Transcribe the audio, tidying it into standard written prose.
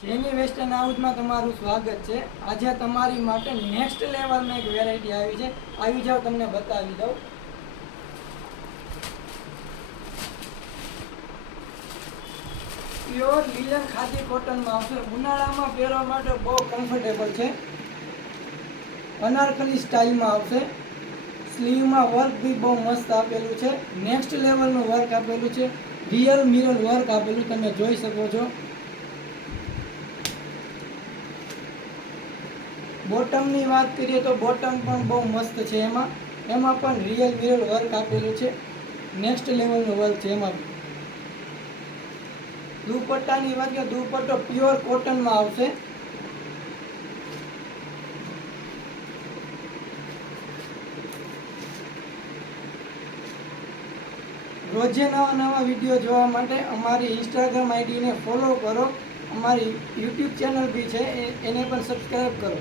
જેની વેસ્ટર્ન હાઉસમાં તમારું સ્વાગત છે। આજે તમારી માટે નેક્સ્ટ લેવલમાં એક વેરાયટી આવી છે। આવી જાવ, તમને બતાવી દઉં। પ્યોર લીલન ખાદી કોટનમાં આવશે। ઉનાળામાં પહેરવા માટે બહુ કમ્ફર્ટેબલ છે। અનારકલી સ્ટાઇલમાં આવશે। સ્લીવમાં વર્ક બી બહુ મસ્ત આપેલું છે। નેક્સ્ટ લેવલનું વર્ક આપેલું છે। રિયલ મિરર વર્ક આપેલું તમે જોઈ શકો છો। બોટમની વાત કરીએ તો બોટમ પણ બહુ મસ્ત છે। એમાં પણ રિયલ મિરર વર્ક આપેલું છે। નેક્સ્ટ લેવલનું વર્ક છે એમાં। દુપટ્ટાની વાત કરીએ, દુપટ્ટો પ્યોર કોટનમાં આવશે। રોજે નવા વિડીયો જોવા માટે અમારી ઇન્સ્ટાગ્રામ આઈડીને ફોલો કરો। અમારી યુટ્યુબ ચેનલ બી છે, એને પણ સબસ્ક્રાઈબ કરો।